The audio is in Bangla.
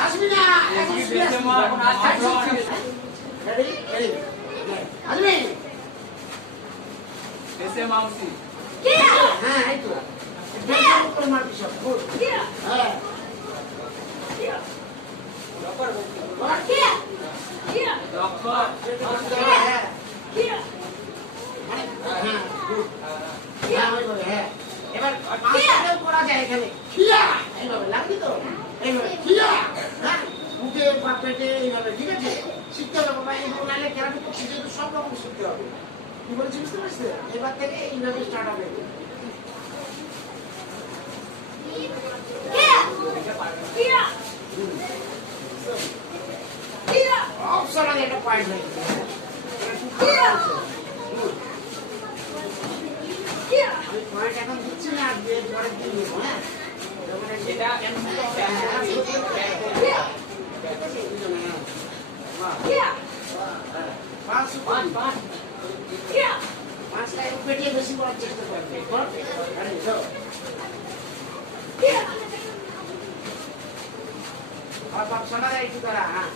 আসবি না এখন রেডি রেডি আসবি এসে মাউসি হ্যাঁ এই তো দেখো উপর মার পিছন হ্যাঁ এবার করা যায় এখানে খিয়া এইভাবে লাগবে তো এইভাবে খিয়া হ্যাঁ মুখে বা পেটে এইভাবে ঠিক আছে শিখতে হবে বাবা এইভাবে নাহলে ক্যারাটে করতে যেহেতু সব রকম শিখতে হবে কি বলছি বুঝতে পারছি এবার থেকে এইভাবে স্টার্ট হবে অপশন আগে একটা পয়েন্ট হয়ে আমি পয়েন্ট এখন দিচ্ছি না পরের দিন দেবো হ্যাঁ পাঁচটা একটু পেটিয়ে বেশি করার চেষ্টা করবে আর সব শোনা যায় একটু তারা হ্যাঁ